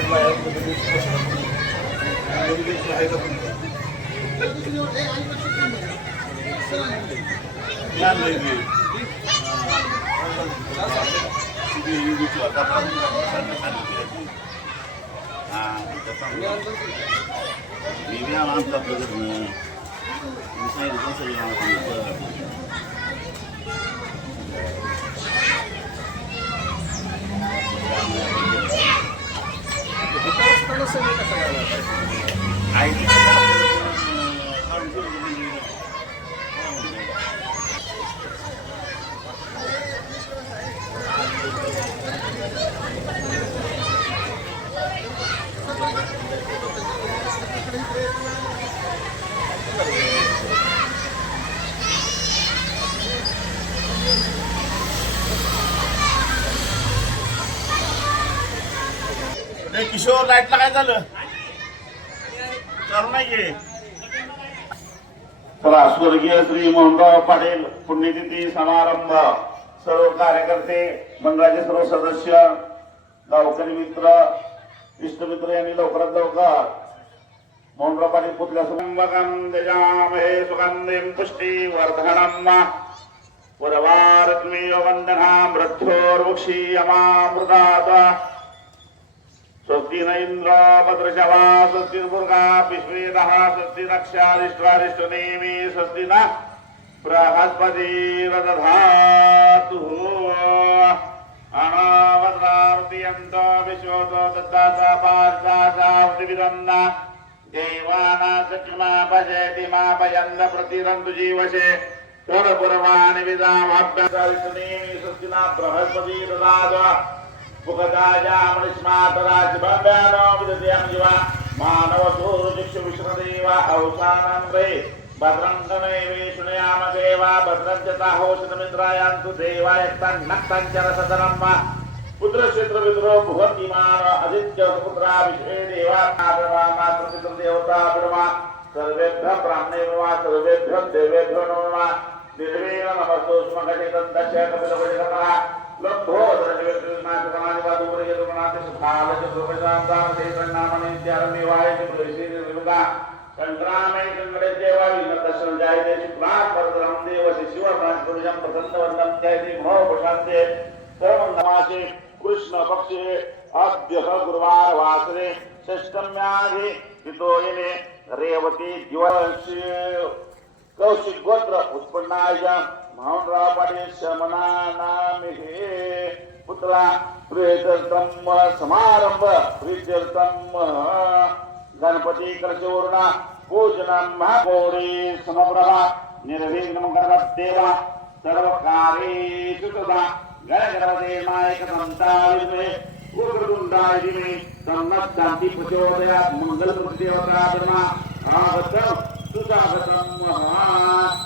घेतला आहे कधी कधी आहे का तुमचं ज्ञान नाही ते. किती युगीची आता पण सांगितली आहे. हा, त्याचा- मी बी आमचा प्रगत नाही. मी सांगितलं सगळं आम्हाला. आई ती कसं आपल्याला, किशोर लाईटला काय झालं? चालू नाहीये चला स्वर्गीय श्री मोहनराव पाटील पुण्यतिथी समारंभ. सर्व कार्यकर्ते मंडळाचे सर्व सदस्य गावकरी मित्र इष्टमित्र यांनी लवकरात लवकर मोहनराव पाटील पुतल्या दजामहे सुगंधिं पुष्टी वर्धनम् पुरवारत्मीय वन्दना मृत्योर्मुक्षी अमामृतात् स्वस्ति न इन्द्र भद्रशवा स्वस्ति दुर्गा विश्वेदः स्वस्ति नक्षादिष्ट्वादिष्टनेमि स्वस्ति न बृहस्पतिरदधातु अनावद्रार्तियन्त विश्वतो दत्तासा पार्तासा विविदन्ना देवाना सचिमा भजयति मा भयन्द प्रतिरन्तु जीवसे सर्वपुरवाणि विदामाभ्यन्तनेमि स्वस्ति न बृहस्पति ददातु मुखदाजामणिस्मातराजभव्यानो विदद्यां जीवा मानवसूरुचिक्षु विष्णुदेव औषानं रे भद्रं तमेवे शृणुयाम देवा भद्रं च ताहोषितमिन्द्रायान्तु देवाय तन्नक्तञ्चरसदनं वा पुत्रक्षेत्रविद्रो भुवन्तिमान आदित्य सुपुत्रा विश्वे देवा ब्रह्मा मातृपितृदेवता ब्रह्मा सर्वेभ्यः ब्राह्मणेभ्यः सर्वेभ्यः देवेभ्यो नमः निर्वेण नमस्तो स्मगटितन्तश्च कपिलवचनः लब्धो संग्रामे कंगडे देवा जायते शुक्लां परदरं देवस्य शिवप्राणपुरुषं प्रसन्नवन्तं जयति भवशान्ते कृष्ण पक्षे अद्य गुरुवार वासरे षष्टम्याधि हितोयने रेवती दिवस्य कौशिक गोत्र उत्पन्नाय मोहनराव पाटील शमनानामिहे पुतळा प्रियतम समारंभ प्रियतम गणपती कलशोरणा पूजना महागौरी समप्रभा निर्विघ्न करत देवा सर्व कार्ये सुतदा गणगणपते नायक दंता विद्मे दिने दिमे तन्नत शांती प्रचोदया मंगल देवता ब्रह्मा आगतम सुजागतम महा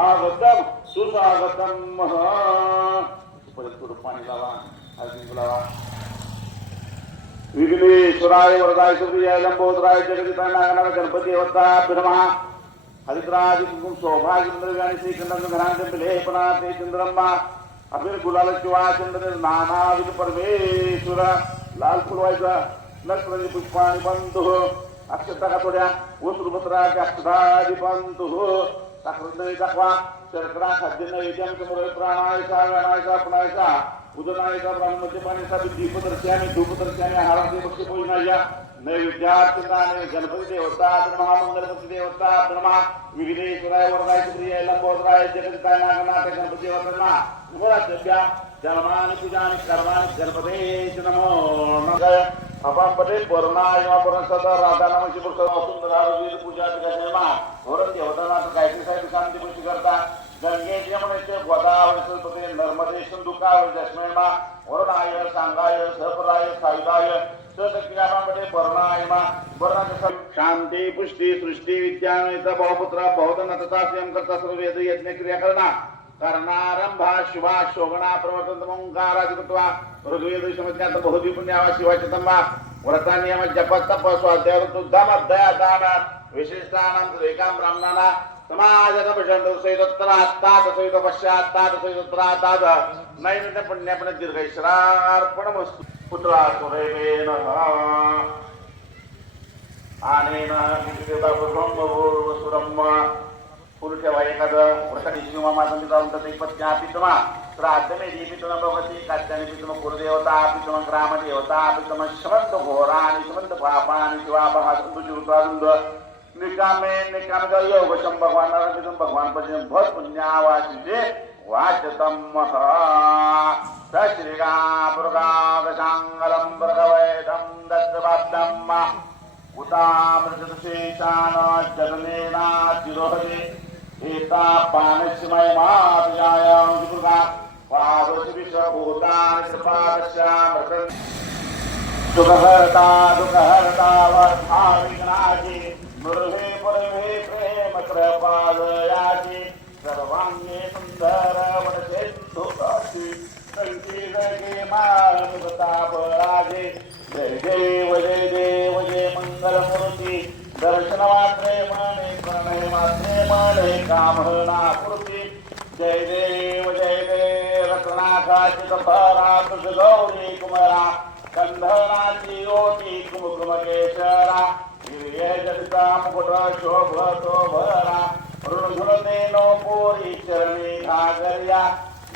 ఆగతం సుస్వాగతం మహా పరిస్థితులు పని లవా అది లవా विघ्नेश्वराय वरदाय सुप्रियाय लंबोदराय जगदिताय नागनाथ गणपती अवता ब्रह्मा हरिद्राज कुंकुम सौभाग्य आणि श्रीखंड घरांचे लेपना ते चंद्रम्मा अभिर गुलाल किंवा चंद्र नाना विध परमेश्वर। लाल फुलवायचा लक्ष्मणी पुष्पाणी बंधु अक्षता का थोड्या वसुभद्रा अक्षरादी बंधू साखर नाही दाखवा शर्करा खाद्य नैवेद्याम प्राणायचा गणायचा पुणायचा उदनायचा ब्राह्मणमध्यपाणीचा दीपदर्शी आणि धूपदर्शी आणि हाराचे भक्ती पूजनाच्या नैवेद्यार्चनाने गणपती देवता महामंगलपती देवता ब्रह्मा विघ्नेश्वराय वरदाय सुप्रियाय लंबोदराय जगदिताय नागनाथ गणपती देवतांना उभराज्या जन्मानि पूजानि कर्माणि गणपतेश नमो नमः आपण पटेल वरणा किंवा वरण सदा राधा नामाची पुस्तक सुंदर आरोग्य पूजा ठिकाणी वरण देवतांना गायत्री साहेब शांती पुष्टी करता गंगे यमुनेचे गोदावरी सरस्वती नर्मदे सिंधुकावरी दशमेमा वरुणाय सांगाय सहपराय सायुधाय सहसक्रियामध्ये वर्णायमा वर्णाच्या शांती पुष्टी सृष्टी विद्यानयचा भावपुत्रा बहुधन तथा स्वयं करता सर्व यज्ञ क्रिया करणार कर्णारंभा शुभा शोभना प्रवर्तन ओंकाराधिपत्वा ऋग्वेद समज्ञात बहुधी पुण्यावा शिवाचितंबा व्रता नियम जप तप स्वाध्याय ऋतुद्धम दया दान विशिष्टानां एकां ब्राह्मणाना समाजक भजन सैतत्रात्तात सैत पश्चात्तात सैतत्रातात नैमित्य पुण्यपण दीर्घैश्वरार्पणमस्तु. पुत्रा सुरेवेन आनेन विद्युता सुरम पुरुषवा एखाद वृषणी शिवमा संहितांत पत्न्या पितमा श्राद्धमे दीपितम भवती कात्यानि पितम कुलदेवता पितम ग्रामदेवता पितम शमंत घोरा आणि शमंत पापा आणि शिवापहा संतु शिवतारुंद निकामे निकाम योग शं भगवान पितम भगवान पजन भत पुण्यावाचिते वाचतम सश्रीगा पुरगा गशांगलम भगवैदम दत्तवाद्दम उतामृतशेषान जगनेना तिरोहते एता पानश्मय मातयायां विपुगा पावस विश्वभूतानि कृपाकस्यामृतन् दुःखहर्ता दुःखहर्ता वर्धा पुरहे प्रेम कृपादयाची। सर्वांगे सुंदर वनसेंधुकाची संकीर्णगे माळमुखतापराजे जय देव जय देव जय मंगलमूर्ती। दर्शन मात्रे मने प्रणय मात्रे मने कामना कृती जय देव जय देव रत्नाकाची कपरा तुझ गौरी कुमरा कंधनाची ओटी कुमकुम केशरा हिरवे जगता मुकुट शोभतो भरा ऋणधुरते नो पोरी चरणी घागर्या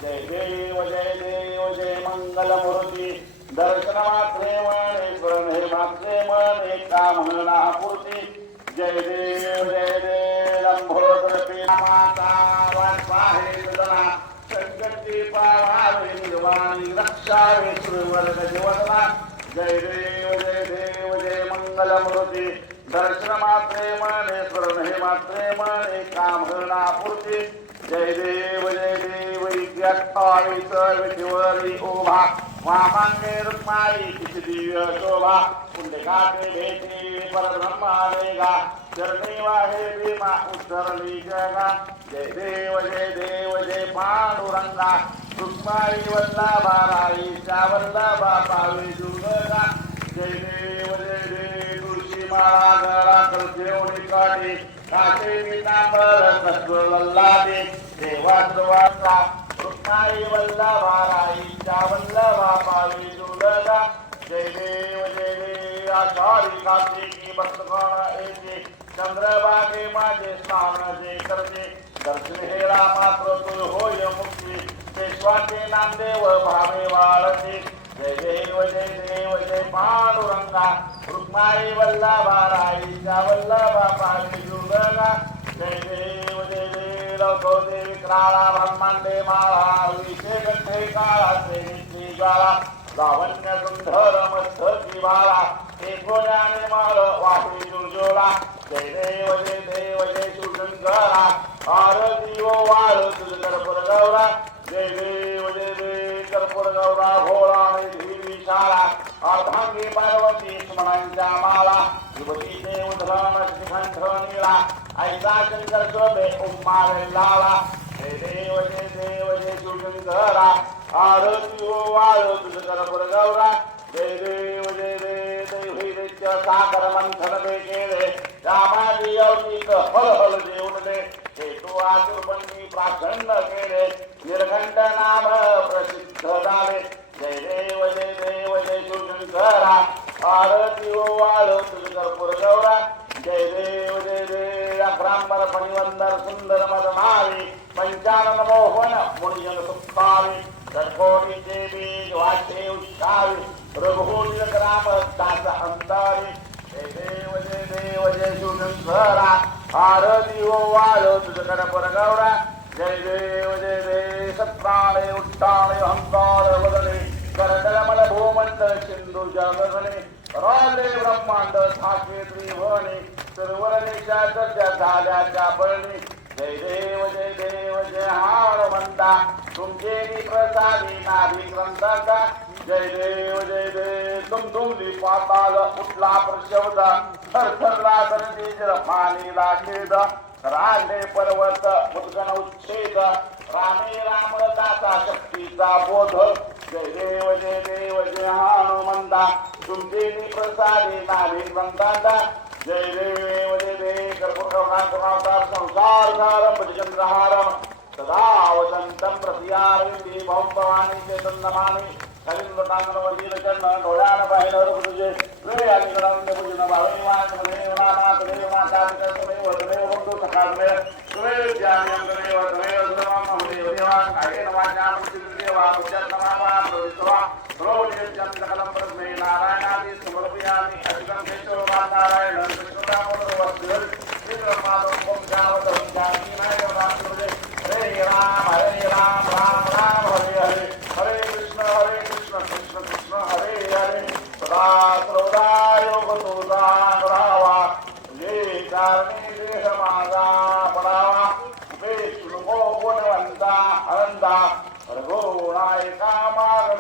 जय देव जय देव जय मंगलमूर्ती। दर्शन मात्रे मने हे मात्रे मने कामना पूर्ती जय देव जय देव लंबोदर माता वाहे वेदना संकटी पावावे निर्वाणी रक्षावे सुरवर्ग जीवना जय देव जय देव जय मंगलमूर्ती। दर्शन मात्रे मने हे मात्रे मने कामना पूर्ती जय देव जय देव इत्यर्थावित विधिवरी उभा वामांगे रुक्माई किती दिव्य शोभा पुंडकाते भेटी परब्रह्मा वेगा चरणी वाहे भीमा उतरली जगा जय देव जय देव जय पांडुरंगा रुक्माई वल्लभा राईच्या वल्लभा पावे दुर्गा जय देव जय देव तुळशी माळा गळा करजेवणी काठी काटे पितांबर सत्व वल्लादे देवा सर्वांचा रुक्माई वल्लभा राईच्या वल्लभा पावे दुर्गा जय देव जय देव आषाढी भक्तगण येते. चंद्रभागे माझे स्थान जे करते. दर्शन हेळा मात्र तू होय मुक्ती. पेशवाचे नामदेव भावे वाळते जय देव जय देव जय पांडुरंगा. रुक्माई वल्लभा राईचा वल्लभा पाली दुर्गा जय देव जय देव लवको देवी क्राळा ब्रह्मांडे माळा विषय गंधे काळा श्री ज्वाळा लावण्य सुंदर मस्त दिवाळा एकोण्याने माळ वाही दुर्जोळा जय देव जय देव जय शिवशंकरा आरती ओ वाळ तुझ कर्पूर गौरा जय देव जय देव कर्पूर गौरा भोळा आणि धीरी शाळा अर्धांगी पार्वती स्मरांच्या माळा युवती देव धरण श्रीखंठ नीळा ऐसा शंकर शोभे उम्मावे लाला जय देव जय देव जय शिवशंकरा आरती ओ वाळ तुझ कर्पूर गौरा जय देव सागर मंथन दे केले रामादी अवतीत हल हल जेवण दे हेतू आसुरपंथी प्राचंड केले निर्घंट नाम प्रसिद्ध झाले. जय देव जय देव जय शिवशंकरा आरती ओ वाळ गौरा. जय देव जय देव अक्रांबर फणिवंदर सुंदर मदनारी पंचानन मोहन मुनियन सुप्तारी षटकोटी देवी वाचे उच्चारी. रघुभूषण ग्राम दास अंतारी जय देव जय देव जय शिवशंकरा आरती ओ वाळ तुझ कर्पूर गौरा जय देव जय देव सत्राणे उट्टाणे अहंकार वदने. करदलमल भूमंडल सिंधू जगगणे राले ब्रह्मांड ठाके त्रिभुवने. सर्वरणीच्या दर्जा झाल्याच्या बळणी जय देव जय देव जय हाण म्हणता तुमचे प्रसादी नाभी ग्रंथाचा जय देव जय देव तुम तुमली पाताल उठला प्रशब्द थरथरला धरती मानीला खेद राले पर्वत उद्गण उच्छेद रामे राम दाता शक्तीचा बोध. जय देव जय देव जय हनुमंता तुमचे मी प्रसादे नावे ग्रंथांता जय देव जय देव कर्पूरकरुणाकरुणावतार संसार धारम भजचंद्रहारम सदा वसंतं प्रतियारविंदी भवं भवानी चेतन नमामि कलिंगटांगण वजीर चरण डोळ्यान पाहिलं रुजे रे वाच नामात माता तुम्ही वदने बंधू सखामे रे ज्ञानी अंगने वदने वदनम होते काय नवाच्या देवा रोजे प्रमे समर्पयामि अजितं केशव नारायण वस्त्र जानी राम हरे राम हरे राम राम राम हरे हरे हरे कृष्ण हरे कृष्ण कृष्ण कृष्ण हरे हरे सदा तुझा राहावा जे कारणे देह माझा पडावा गुणवंता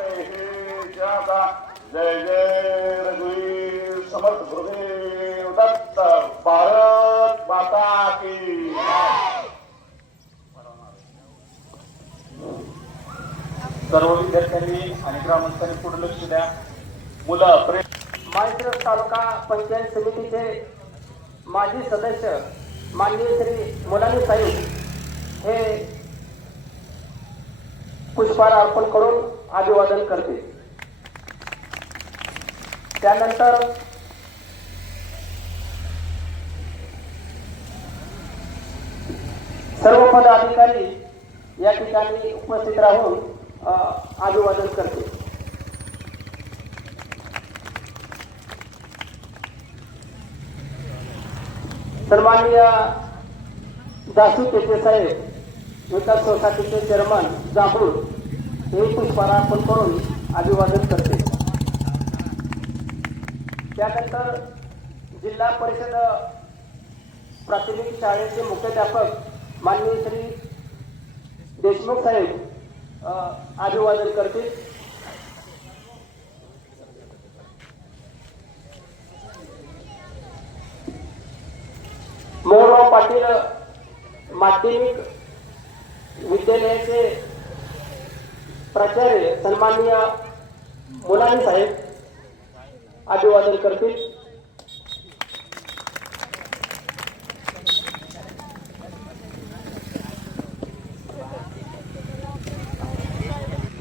हे जाता जय जय रघुवीर समर्थ गुरुदेव दत्त भारत माता की सर्व विद्यार्थ्यांनी आणि ग्रामस्थांनी पुढे लक्ष द्या. मुलं माळशिरस तालुका पंचायत समितीचे माजी सदस्य माननीय श्री मुलानी साहेब हे पुष्पहार अर्पण करून अभिवादन करते त्यानंतर सर्व पदाधिकारी या ठिकाणी उपस्थित राहून अभिवादन करते सन्माननीय दासू केके साहेब विकास सोसायटीचे चेअरमन जांभूळ हे पुष्पहार करून अभिवादन करते. त्यानंतर जिल्हा परिषद प्राथमिक शाळेचे मुख्याध्यापक माननीय श्री देशमुख साहेब अभिवादन करतील मोहनराव पाटील माध्यमिक विद्यालयाचे प्राचार्य सन्माननीय मुलानी साहेब अभिवादन करतील.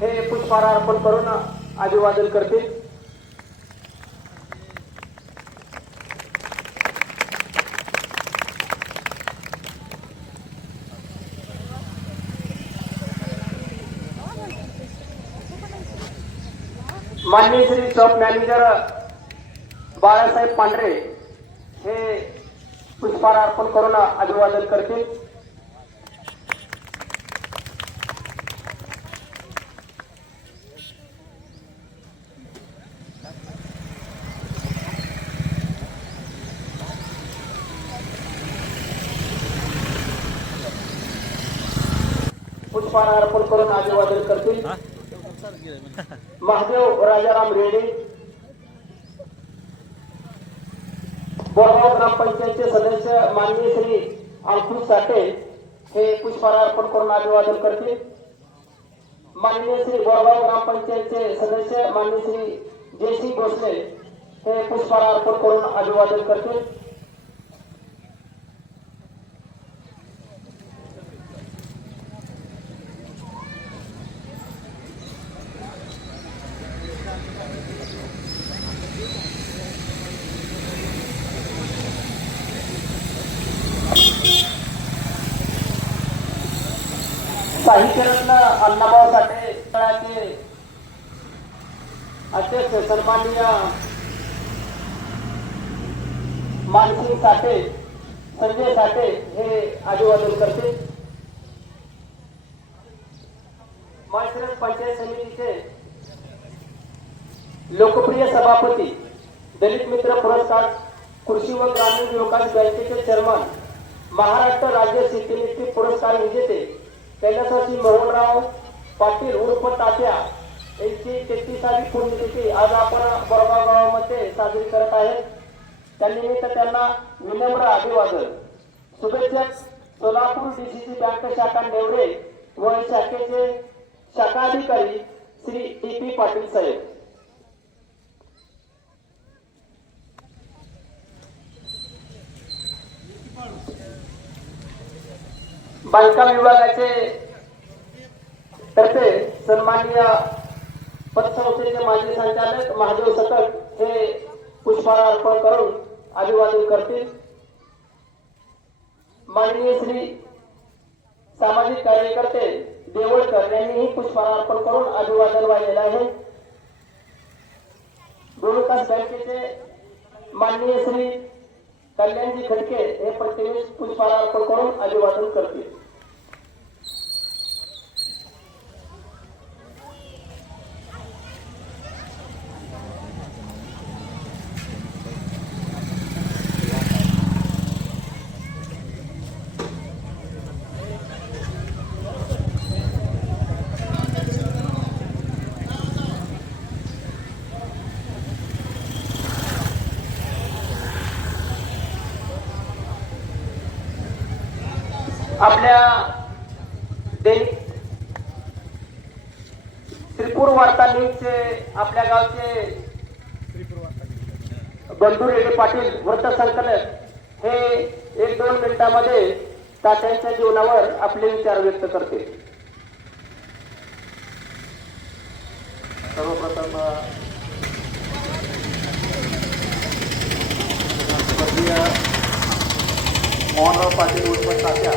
हे पुष्पहार अर्पण करून अभिवादन करतील. माननीय श्री सब मॅनेजर बाळासाहेब पांढरे हे पुष्पहार अर्पण करून अभिवादन करतील. पुष्पहार अर्पण करून अभिवादन करतील. महादेव राजाराम रेडे. बोरगाव ग्रामपंचायतचे सदस्य माननीय श्री अंकुश साठे हे पुष्पहार अर्पण करून अभिवादन करतील. माननीय श्री बोरगाव ग्रामपंचायतचे सदस्य माननीय श्री जयसिंग भोसले हे पुष्पहार अर्पण करून अभिवादन करतील साहित्यरत्न अण्णाभाऊ साठे मंडळाचे अध्यक्ष सन्माननीय मानसिंग साठे संजय साठे हे अभिवादन करते माळशिरस पंचायत समितीचे लोकप्रिय सभापती दलित मित्र पुरस्कार कृषी व ग्रामीण विकास बँकेचे चेअरमन महाराष्ट्र राज्य शेतीनिधी पुरस्कार विजेते कैलासवासी मोहनराव पाटील उर्फ तात्या यांची तेहतीसावी पुण्यतिथी आज आपण बोरगाव गावामध्ये साजरी करत आहेत. त्यानिमित्त त्यांना विनम्र अभिवादन. शुभेच्छक सोलापूर डीसीसी बँक शाखा नेवरे व शाखेचे शाखा अधिकारी श्री डी पी पाटील साहेब. बांधकाम विभागाचे तर्फे सन्माननीय पतसंस्थेचे माजी संचालक महादेव सतत हे पुष्पहार अर्पण करून अभिवादन करतील माननीय श्री सामाजिक कार्यकर्ते देवळकर यांनीही पुष्पहार अर्पण करून अभिवादन वाहिलेलं आहे. भूविकास बँकेचे माननीय श्री कल्याणजी खटके हे प्रतिवेश पुष्पहार अर्पण करून अभिवादन करतील. आपल्या दैनिक त्रिपूर वार्ता न्यूजचे आपल्या गावचे बंधू रेड्डी पाटील वृत्त संकलन हे एक दोन मिनिटांमध्ये तात्यांच्या जीवनावर आपले विचार व्यक्त करते. सर्वप्रथम मोहनराव पाटील उर्फ तात्या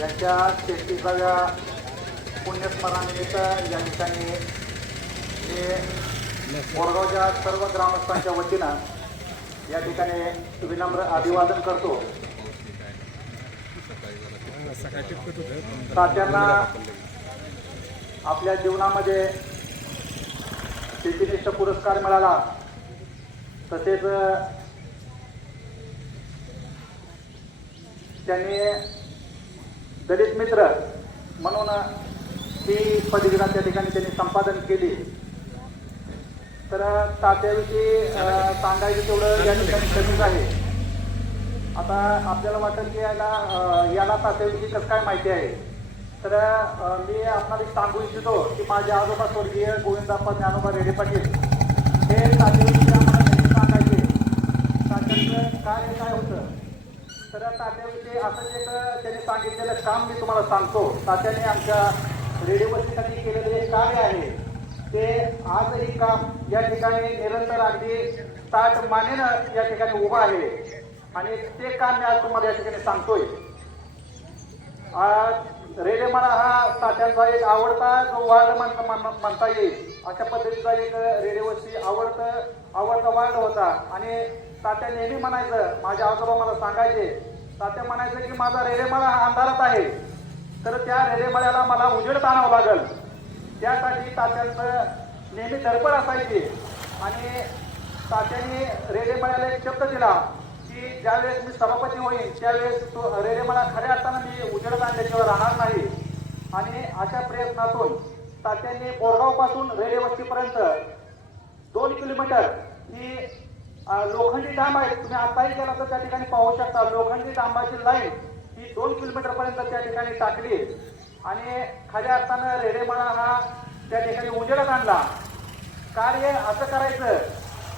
यांच्या तेहतीसाव्या पुण्यस्मरणानिमित्त या ठिकाणी हे मोरगावच्या सर्व ग्रामस्थांच्या वतीनं या ठिकाणी विनम्र अभिवादन करतो. तात्यांना आपल्या जीवनामध्ये शेतीनिष्ठ पुरस्कार मिळाला. तसेच त्यांनी दलित मित्र म्हणून ही पदवीला त्या ठिकाणी त्यांनी संपादन केली. तर तात्याविषयी सांगायचं तेवढं या ठिकाणी कमीच आहे. आता आपल्याला वाटेल की याला याला तात्याविषयी कसं काय माहिती आहे? तर मी आपणाला एक सांगू इच्छितो की माझे आजोबा स्वर्गीय गोविंदाप्पा ज्ञानोबा रेडे पाटील हे तात्याविषयी आम्हाला सांगायचे? तात्याचं काय तर तात्याविषयी असंच एक त्यांनी सांगितलेलं काम मी तुम्हाला सांगतो. तात्याने आमच्या रेडिओवरती केलेलं एक कार्य आहे ते आजही काम या ठिकाणी निरंतर अगदी ताट मानेनं या ठिकाणी उभं आहे. आणि ते काम मी आज तुम्हाला या ठिकाणी सांगतोय. आज रेडेमाळा हा तात्यांचा एक आवडता वार्ड म्हण- म्हणता येईल. अशा पद्धतीचा एक रेडिओवरती आवडत आवडता वार्ड होता. आणि तात्या नेहमी म्हणायचं माझ्या आजोबा मला सांगायचे. तात्या म्हणायचं की माझा रेडेमाळा हा अंधारात आहे. तर त्या रेडेमाळ्याला मला उजेड आणावं लागल. त्यासाठी तात्यांचं नेहमी धडपड असायची. आणि तात्यांनी रेडेमाळ्याला एक शब्द दिला की ज्यावेळेस मी सभापती होईल त्यावेळेस तो रेडेमाळा खऱ्या अर्थानं मी उजेडत आणल्याशिवाय राहणार नाही. आणि अशा प्रयत्नातून तात्यांनी बोरगावपासून रेडे वस्तीपर्यंत दोन किलोमीटर ही लोखंडी डांब आहे. तुम्ही आताही गेला तर त्या ठिकाणी पाहू शकता. लोखंडी डांबाची लाईन ही दोन किलोमीटर पर्यंत त्या ठिकाणी टाकली. आणि खऱ्या अर्थानं रेडेमाळा हा त्या ठिकाणी उजेडात आणला. कार्य असं करायचं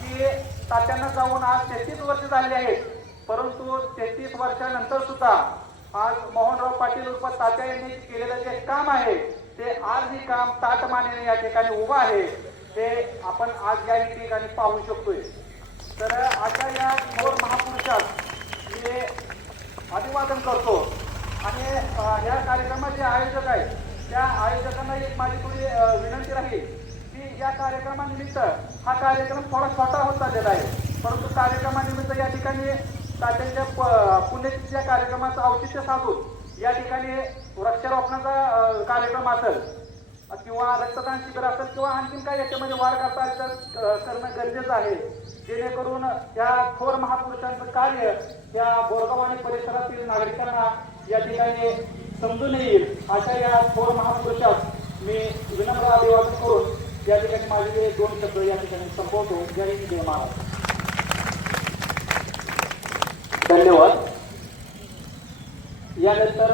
की तात्यांना जाऊन आज तेहतीस वर्ष झाली आहेत. परंतु तेहतीस वर्षानंतर सुद्धा आज मोहनराव पाटील उर्फ तात्या यांनी केलेलं जे काम आहे ते आज हे काम ताटमानेने या ठिकाणी उभं आहे. ते आपण आज या ठिकाणी पाहू शकतोय. तर अशा या थोर महापुरुषात मी अभिवादन करतो. आणि या कार्यक्रमाचे आयोजक आहे त्या आयोजकांना एक माझी थोडी विनंती राहील की या कार्यक्रमानिमित्त हा कार्यक्रम थोडा छोटा होत चाललेला आहे. परंतु कार्यक्रमानिमित्त या ठिकाणी तात्यांच्या प- पुण्यतिथीच्या कार्यक्रमाचं औचित्य साधून या ठिकाणी वृक्षारोपणाचा कार्यक्रम असेल किंवा रक्तदान शिबिर असेल किंवा आणखीन काय याच्यामध्ये वाढ करता तर करणं गरजेचं आहे. जेणेकरून त्या थोर महापुरुषांचं कार्य त्या बोरगाव आणि परिसरातील नागरिकांना या ठिकाणी समजून येईल. अशा या थोर महापुरुषात मी विनम्र अभिवादन करून या ठिकाणी माझे दोन शब्द या ठिकाणी संपवतो. जय हिंद जय महाराज धन्यवाद. यानंतर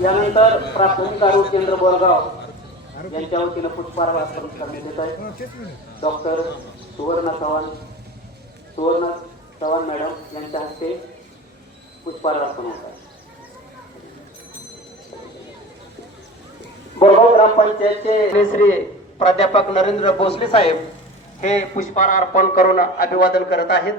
यानंतर प्राथमिक आरोग्य केंद्र बोरगाव यांच्या वतीनं पुष्पहार अर्पण करण्यात येत आहे. डॉक्टर सुवर्णा चव्हाण सुवर्णा चव्हाण मॅडम यांच्या हस्ते पुष्पहार अर्पण होत आहे. बोरगाव ग्रामपंचायतचे श्री प्राध्यापक नरेंद्र भोसले साहेब हे पुष्पहार अर्पण करून अभिवादन करत आहेत.